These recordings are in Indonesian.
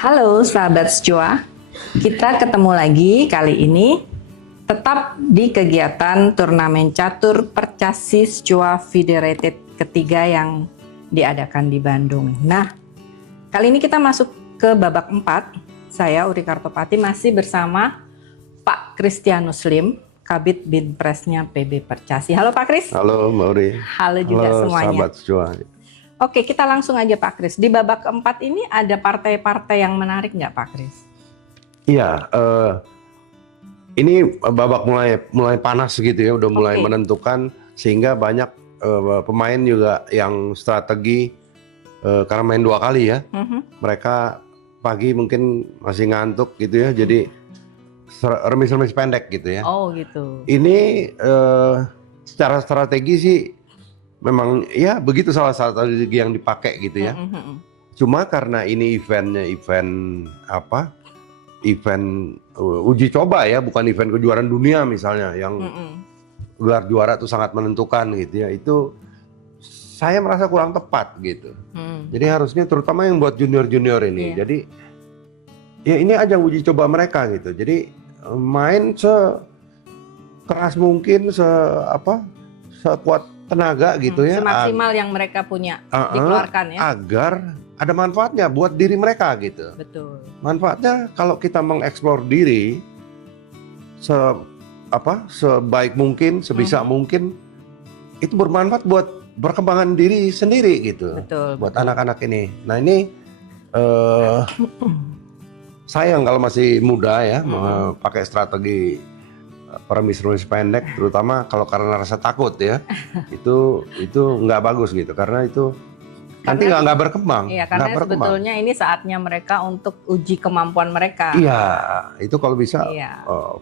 Halo sahabat Secua, kita ketemu lagi kali ini tetap di kegiatan turnamen catur Percasi Secua Federated ketiga yang diadakan di Bandung. Nah, kali ini kita masuk ke babak 4. Saya Uri Kartopati masih bersama Pak Kristianus Lim, Kabid Binpresnya PB Percasi. Halo Pak Kris. Halo Mbak Uri. Halo juga semuanya. Sahabat Secua. Oke, kita langsung aja Pak Kris. Di babak keempat ini ada partai-partai yang menarik nggak Pak Kris? Iya, ini babak mulai panas gitu ya, udah mulai menentukan sehingga banyak pemain juga yang strategi karena main 2 kali ya. Mereka pagi mungkin masih ngantuk gitu ya, jadi remis-remis pendek gitu ya. Oh gitu. Ini secara strategi sih memang ya begitu, salah satu strategi yang dipakai gitu ya. Cuma karena ini event uji coba ya, bukan event kejuaraan dunia misalnya yang gelar juara itu sangat menentukan gitu ya. Itu saya merasa kurang tepat gitu. Jadi harusnya terutama yang buat junior-junior ini. Jadi ya ini ajang uji coba mereka gitu. Jadi main sekeras mungkin, sekuat tenaga gitu ya, semaksimal yang mereka punya dikeluarkan ya, agar ada manfaatnya buat diri mereka gitu. Betul. Manfaatnya kalau kita mengeksplor diri sebaik mungkin, sebisa mungkin, itu bermanfaat buat perkembangan diri sendiri gitu. Betul, buat anak-anak ini. Nah ini sayang kalau masih muda ya, pakai strategi remis-remis pendek, terutama kalau karena rasa takut ya. itu nggak bagus gitu, karena itu nanti nggak berkembang. Iya, karena sebetulnya ini saatnya mereka untuk uji kemampuan mereka. Iya, itu kalau bisa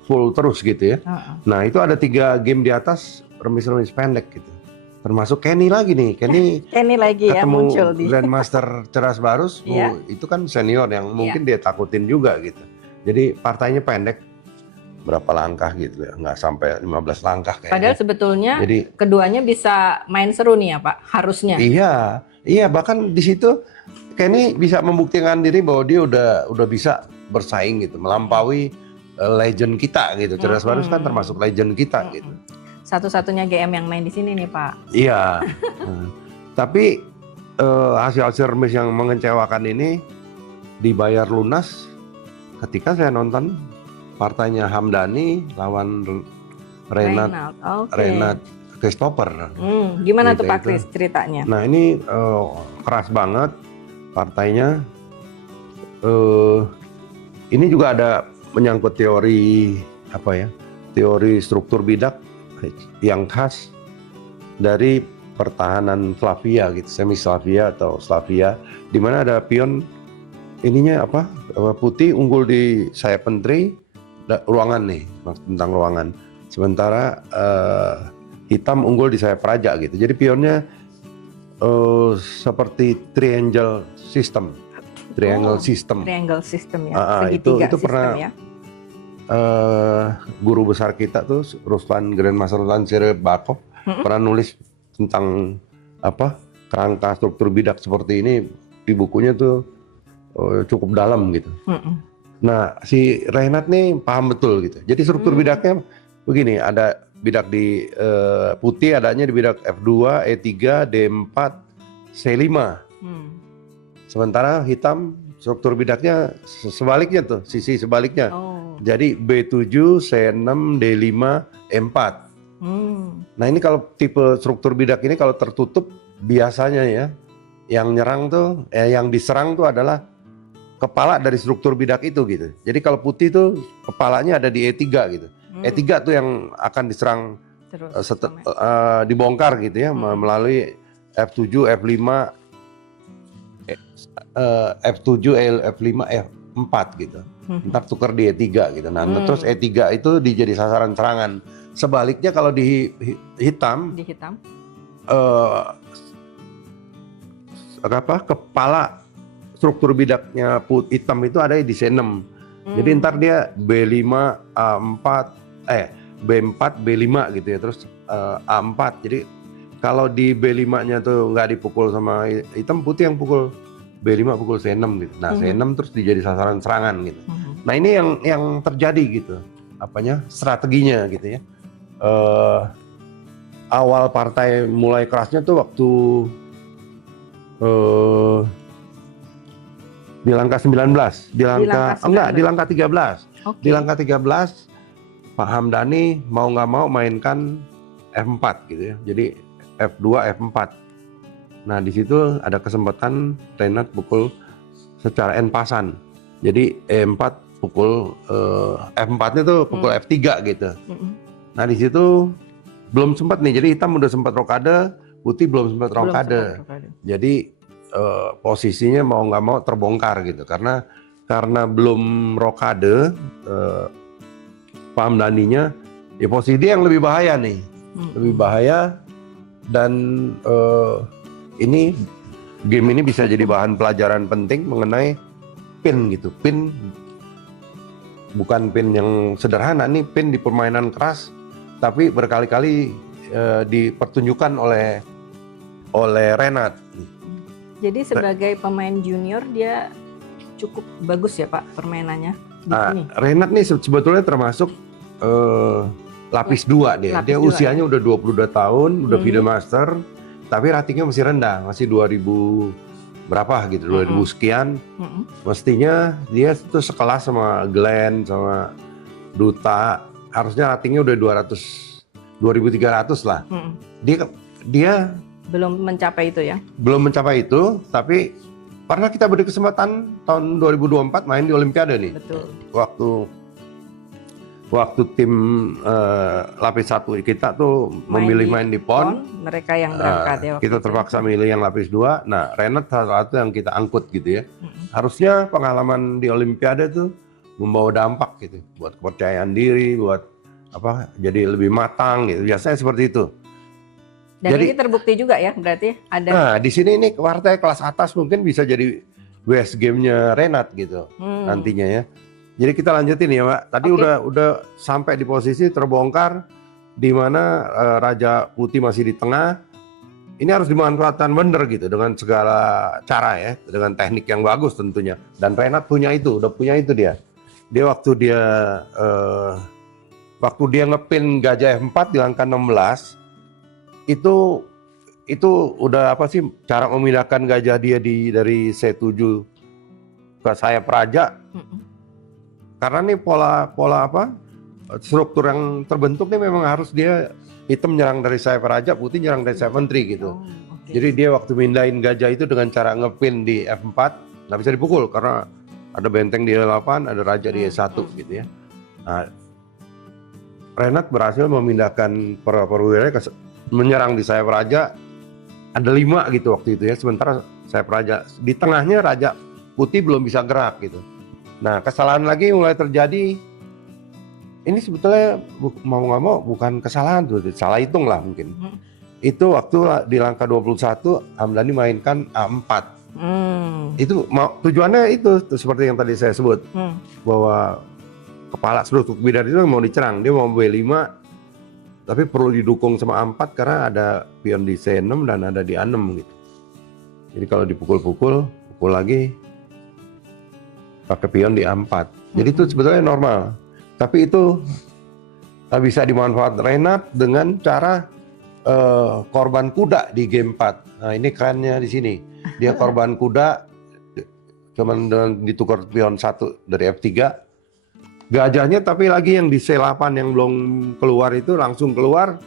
full terus gitu ya. Nah itu ada 3 game di atas remis-remis pendek gitu, termasuk Kenny lagi nih. Kenny lagi ya, ketemu muncul di Grandmaster Ceras Barus. Itu kan senior yang mungkin dia takutin juga gitu. Jadi partainya pendek, berapa langkah gitu ya, nggak sampai 15 langkah kayaknya. Padahal sebetulnya keduanya bisa main seru nih ya Pak, harusnya. Iya, bahkan di situ Kenny bisa membuktikan diri bahwa dia udah bisa bersaing gitu, melampaui legend kita gitu. Ceras Barus kan termasuk legend kita gitu. Satu-satunya GM yang main di sini nih Pak. Iya. Tapi hasil remis yang mengecewakan ini dibayar lunas ketika saya nonton partainya Hamdani lawan Renat Christopher. Gimana tuh Pak Kris ceritanya? Nah ini keras banget partainya. Ini juga ada menyangkut teori teori struktur bidak yang khas dari pertahanan Slavia gitu, semi Slavia atau Slavia, di mana ada pion ininya putih unggul di sayap menteri. Ruangan nih, tentang ruangan. Sementara hitam unggul di sayap raja gitu. Jadi pionnya seperti triangle system. Triangle system ya. Itu pernah ya? Guru besar kita tuh Grandmaster Ruslan Serebakov pernah nulis tentang kerangka struktur bidak seperti ini di bukunya tuh cukup dalam gitu. Nah, si Renat nih paham betul gitu. Jadi struktur bidaknya begini, ada bidak di putih adanya di bidak F2, E3, D4, C5. Sementara hitam struktur bidaknya sebaliknya tuh, sisi sebaliknya. Jadi B7, C6, D5, E4. Nah, ini kalau tipe struktur bidak ini kalau tertutup biasanya ya, yang diserang tuh adalah kepala dari struktur bidak itu gitu. Jadi kalau putih tuh kepalanya ada di E3 gitu. E3 tuh yang akan diserang dibongkar gitu ya, melalui F7, F5, F7, F5, F4 gitu. Ntar tukar di E3 gitu. Nah, terus E3 itu jadi sasaran serangan. Sebaliknya kalau di hitam, kepala struktur bidaknya hitam itu ada di C6. Jadi ntar dia B5, A4, B4, B5 gitu ya. Terus A4. Jadi kalau di B5-nya tuh nggak dipukul sama hitam, putih yang pukul B5 pukul C6 gitu. Nah, C6 terus dijadi sasaran serangan gitu. Nah, ini yang terjadi gitu. Strateginya gitu ya. Awal partai mulai kerasnya tuh waktu di langkah 19, di langkah 13. Oke. Di langkah 13 Pak Hamdani mau nggak mau mainkan F4 gitu ya. Jadi F2, F4. Nah, di situ ada kesempatan Renat pukul secara en pasan. Jadi E4 pukul F4-nya tuh pukul F3 gitu. Nah, di situ belum sempat nih. Jadi hitam udah sempat rokade, putih belum sempat rokade. Jadi posisinya mau nggak mau terbongkar gitu. Karena belum rokade, Pak Hamdaninya ya posisi dia yang lebih bahaya nih. Lebih bahaya dan game ini bisa jadi bahan pelajaran penting mengenai pin gitu. Pin bukan pin yang sederhana nih, pin di permainan keras, tapi berkali-kali dipertunjukkan oleh Renat. Jadi sebagai pemain junior dia cukup bagus ya Pak permainannya di sini. Renat nih sebetulnya termasuk lapis 2 dia. Dia usianya udah 22 tahun, udah FIDE Master, tapi ratingnya masih rendah, masih 2000 berapa gitu, 2000 sekian. Mestinya dia tuh sekelas sama Glenn, sama Duta, harusnya ratingnya udah 2300 lah. Dia belum mencapai itu ya? Belum mencapai itu, tapi pernah kita beri kesempatan tahun 2024 main di Olimpiade nih. Betul. Waktu tim lapis 1 kita tuh memilih main di PON, mereka yang berangkat ya. Kita terpaksa milih yang lapis 2. Nah, Renat salah satu yang kita angkut gitu ya. Harusnya pengalaman di Olimpiade tuh membawa dampak gitu, buat kepercayaan diri, buat jadi lebih matang gitu. Biasanya seperti itu. Dan jadi, ini terbukti juga ya berarti ada. Nah, di sini ini partai kelas atas mungkin bisa jadi best game-nya Renat gitu nantinya ya. Jadi kita lanjutin ya, Mbak. Tadi udah sampai di posisi terbongkar di mana Raja Putih masih di tengah. Ini harus dimanfaatkan bener gitu dengan segala cara ya, dengan teknik yang bagus tentunya. Dan Renat punya itu, udah punya itu dia. Dia waktu dia ngepin gajah F4 di langkah 16 itu udah cara memindahkan gajah dia dari C7 ke sayap raja. Karena nih pola struktur yang terbentuk nih memang harus dia hitam nyerang dari sayap raja, putih nyerang dari sayap menteri gitu. Jadi dia waktu mindahin gajah itu dengan cara ngepin di F4 nggak bisa dipukul karena ada benteng di E8, ada raja di E1 gitu ya. Nah, Renat berhasil memindahkan perwira menyerang di sayap raja, ada 5 gitu waktu itu ya. Sementara sayap raja di tengahnya raja putih belum bisa gerak gitu. Nah, kesalahan lagi mulai terjadi. Ini sebetulnya mau nggak mau bukan kesalahan tuh, salah hitung lah mungkin. Itu waktu di langkah 21 Hamdani mainkan A4. Itu tujuannya itu seperti yang tadi saya sebut, bahwa kepala struktur bidar itu mau dicerang, dia mau B5, tapi perlu didukung sama A4 karena ada pion di C6 dan ada di A6 gitu. Jadi kalau dipukul lagi pakai pion di A4. Jadi itu sebetulnya normal. Tapi itu bisa dimanfaatkan Renat dengan cara korban kuda di game 4. Nah, ini kerennya di sini. Dia korban kuda cuman dengan ditukar pion 1 dari F3. Gajahnya tapi lagi yang di C8 yang belum keluar itu langsung keluar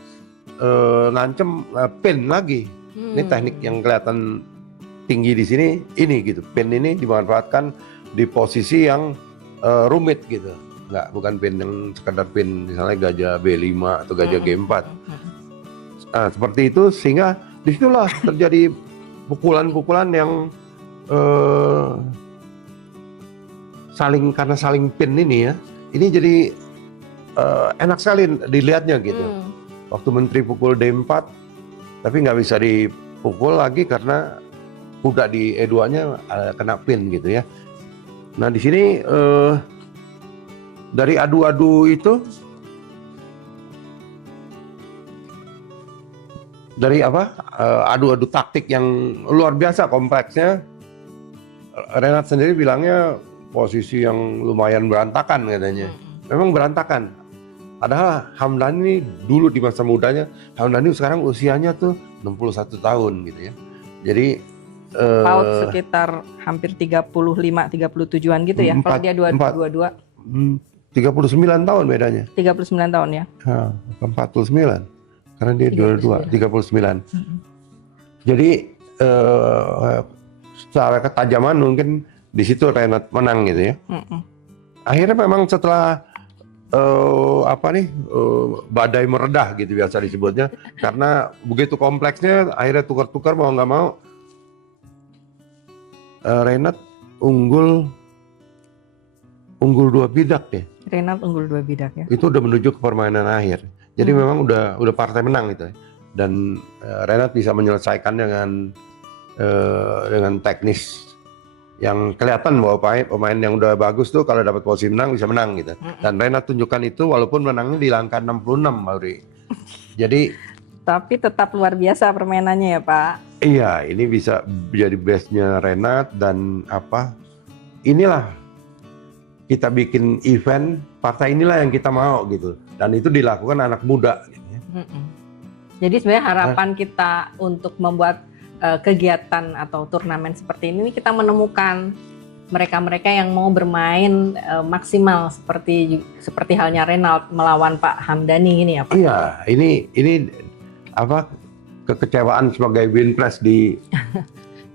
nancem pin lagi. Ini teknik yang kelihatan tinggi di sini ini gitu. Pin ini dimanfaatkan di posisi yang rumit gitu. Bukan pin yang sekedar pin misalnya gajah B5 atau gajah G4. Nah, seperti itu sehingga disitulah terjadi pukulan-pukulan yang karena saling pin ini ya. Ini jadi enak sekali dilihatnya gitu. Waktu menteri pukul D4, tapi nggak bisa dipukul lagi karena kuda di E2-nya kena pin gitu ya. Nah di sini dari adu-adu itu, adu-adu taktik yang luar biasa kompleksnya, Renat sendiri bilangnya posisi yang lumayan berantakan katanya. Memang berantakan. Padahal Hamdani ini dulu di masa mudanya, Hamdani sekarang usianya tuh 61 tahun gitu ya. Jadi PAUD sekitar hampir 35-37an gitu ya. Kalau dia 22 39 tahun bedanya. 39 tahun ya. 49. Karena dia 22, 39. Jadi secara ketajaman mungkin di situ Renat menang gitu ya. Akhirnya memang setelah badai meredah gitu biasa disebutnya, karena begitu kompleksnya akhirnya tukar-tukar mau nggak mau Renat unggul 2 bidak deh. Renat unggul 2 bidak ya. Itu udah menuju ke permainan akhir. Jadi memang udah partai menang gitu ya. Dan Renat bisa menyelesaikan dengan teknis yang kelihatan bahwa pemain yang udah bagus tuh kalau dapat posisi menang bisa menang gitu. Dan Renat tunjukkan itu walaupun menangnya di langkah 66, Mauri. Jadi tapi tetap luar biasa permainannya ya, Pak. Iya, ini bisa jadi base-nya Renat dan inilah kita bikin event, partai inilah yang kita mau gitu. Dan itu dilakukan anak muda gitu ya. Jadi sebenarnya harapan kita untuk membuat kegiatan atau turnamen seperti ini kita menemukan mereka-mereka yang mau bermain maksimal seperti halnya Renald melawan Pak Hamdani ini ya Pak. Iya, ini kekecewaan sebagai winpress di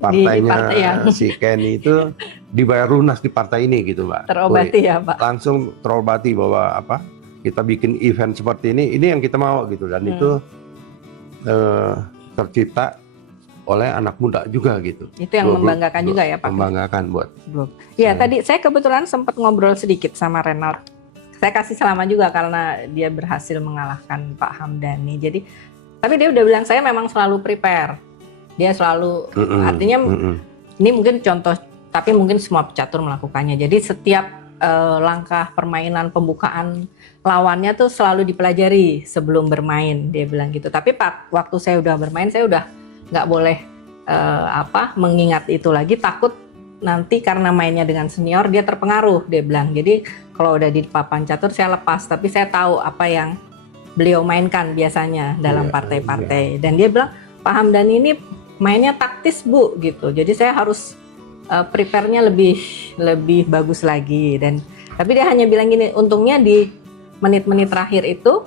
partainya si Kenny itu dibayar lunas di partai ini gitu, Pak. Terobati ya, Pak. Langsung terobati bahwa kita bikin event seperti ini yang kita mau gitu, dan itu tercipta oleh anak muda juga gitu. Itu yang membanggakan juga ya Pak. Membanggakan buat. Iya, tadi saya kebetulan sempat ngobrol sedikit sama Renald. Saya kasih selamat juga karena dia berhasil mengalahkan Pak Hamdani. Jadi, tapi dia udah bilang saya memang selalu prepare. Dia selalu artinya ini mungkin contoh, tapi mungkin semua pecatur melakukannya. Jadi setiap langkah permainan pembukaan lawannya tuh selalu dipelajari sebelum bermain, dia bilang gitu. Tapi Pak, waktu saya udah bermain saya udah nggak boleh mengingat itu lagi, takut nanti karena mainnya dengan senior dia terpengaruh, dia bilang. Jadi kalau udah di papan catur saya lepas, tapi saya tahu apa yang beliau mainkan biasanya dalam partai-partai. Dan dia bilang Pak Hamdani ini mainnya taktis Bu gitu. Jadi saya harus prepare-nya lebih bagus lagi. Dan tapi dia hanya bilang gini, untungnya di menit-menit terakhir itu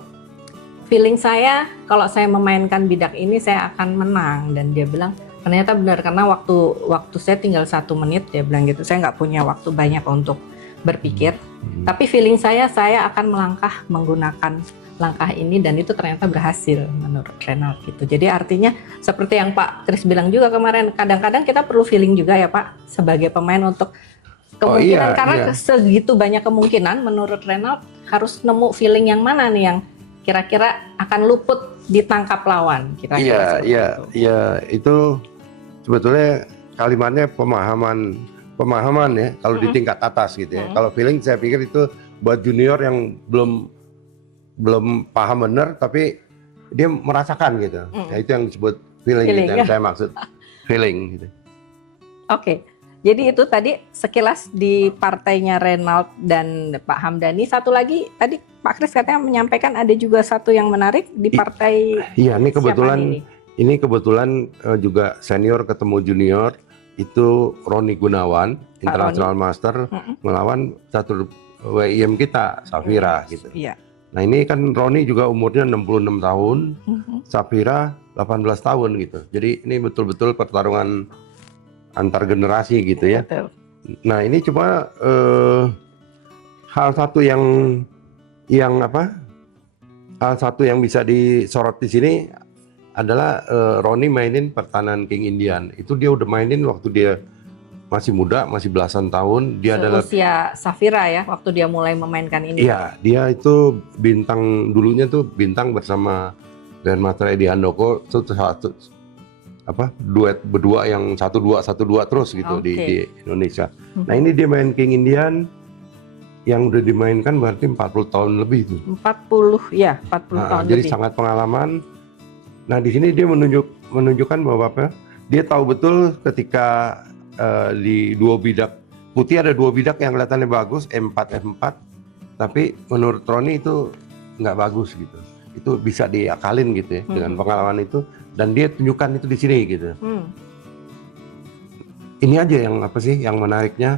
feeling saya kalau saya memainkan bidak ini saya akan menang. Dan dia bilang ternyata benar, karena waktu saya tinggal 1 menit, dia bilang gitu, saya nggak punya waktu banyak untuk berpikir. Tapi feeling saya akan melangkah menggunakan langkah ini, dan itu ternyata berhasil menurut Renald gitu. Jadi artinya seperti yang Pak Kris bilang juga kemarin, kadang-kadang kita perlu feeling juga ya Pak sebagai pemain untuk kemungkinan, karena segitu banyak kemungkinan menurut Renald harus nemu feeling yang mana nih yang kira-kira akan luput ditangkap lawan. Kira-kira iya, itu sebetulnya kalimatnya pemahaman ya kalau di tingkat atas gitu ya. Kalau feeling saya pikir itu buat junior yang belum paham benar tapi dia merasakan gitu. Nah, itu yang disebut feeling gitu, yang saya maksud feeling gitu. Oke. Jadi itu tadi sekilas di partainya Renald dan Pak Hamdani. Satu lagi tadi Pak Kris katanya menyampaikan ada juga satu yang menarik di partai. Iya, ini kebetulan juga senior ketemu junior, itu Roni Gunawan, International Master melawan catur WIM kita, Safira gitu. Iya. Nah, ini kan Roni juga umurnya 66 tahun, Safira 18 tahun gitu. Jadi ini betul-betul pertarungan antar generasi gitu ya. Betul. Nah, ini cuma hal satu yang bisa disorot di sini adalah Roni mainin pertahanan King Indian. Itu dia udah mainin waktu dia masih muda, masih belasan tahun. Dia adalah usia Safira ya, waktu dia mulai memainkan ini. Iya, dia itu bintang, dulunya tuh bintang bersama Grandmaster Edi Handoko, itu satu duet berdua yang 1-2 terus gitu di Indonesia. Nah, ini dia main King Indian yang udah dimainkan berarti 40 tahun lebih tuh. 40 tahun jadi lebih. Sangat pengalaman. Nah, di sini dia menunjukkan bahwa dia tahu betul ketika di dua bidak putih, ada dua bidak yang kelihatannya bagus M4 F4, tapi menurut Roni itu nggak bagus gitu. Itu bisa diakalin gitu ya dengan pengalaman itu, dan dia tunjukkan itu di sini gitu. Ini aja yang apa sih yang menariknya,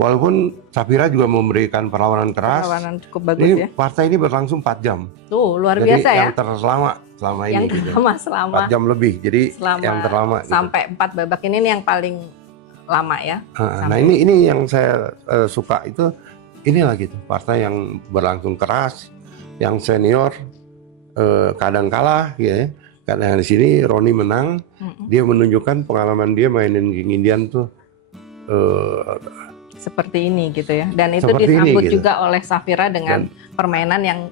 walaupun Safira juga memberikan perlawanan keras. Perlawanan cukup bagus Ini ya. partai ini berlangsung 4 jam. Tuh, luar Jadi biasa ya. yang terlama selama Yang ini gitu. selama 4 jam lebih. Jadi selama yang terlama gitu. sampai 4 babak ini nih yang paling lama ya. Nah, ini yang saya suka itu inilah gitu. Partai yang berlangsung keras, yang senior kadang kalah gitu ya. Karena di sini Roni menang, dia menunjukkan pengalaman dia mainin King Indian tuh seperti ini gitu ya. Dan itu Seperti disambut ini, gitu. juga oleh Safira dengan permainan yang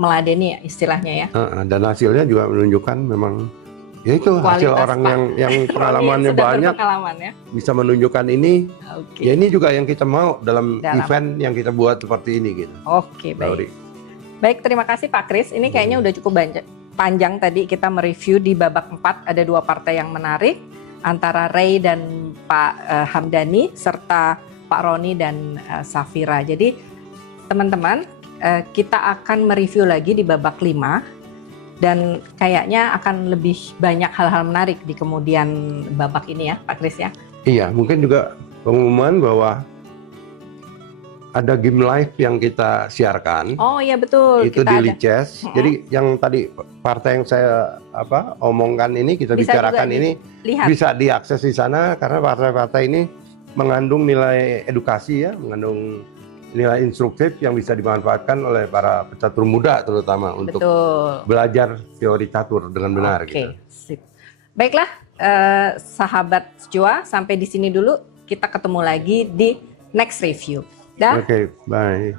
meladeni ya istilahnya ya. dan hasilnya juga menunjukkan memang ya itu hasil Kualitas, orang Pak. yang pengalamannya Sudah banyak berpengalaman ya. bisa menunjukkan ini. Oke. Ya ini juga yang kita mau dalam Dalam. event yang kita buat seperti ini gitu. Oke, baik. Lauri. Baik, terima kasih Pak Kris. Ini kayaknya udah cukup panjang tadi kita mereview di babak 4 ada 2 partai yang menarik antara Ray dan Pak Hamdani serta Pak Roni dan Safira. Jadi teman-teman kita akan mereview lagi di babak 5 dan kayaknya akan lebih banyak hal-hal menarik di kemudian babak ini ya Pak Kris ya. Iya, mungkin juga pengumuman bahwa ada game live yang kita siarkan. Oh iya betul. Itu kita di ada. Lichess. Jadi yang tadi partai yang saya omongkan ini kita Bisa bicarakan juga ini Lihat. bisa diakses di sana karena partai-partai ini mengandung nilai edukasi ya, mengandung nilai instruktif yang bisa dimanfaatkan oleh para pecatur muda terutama untuk Betul. belajar teori catur dengan benar Oke, gitu. sip. Baiklah, sahabat Jua, sampai di sini dulu. Kita ketemu lagi di next review. Dah. Oke, bye.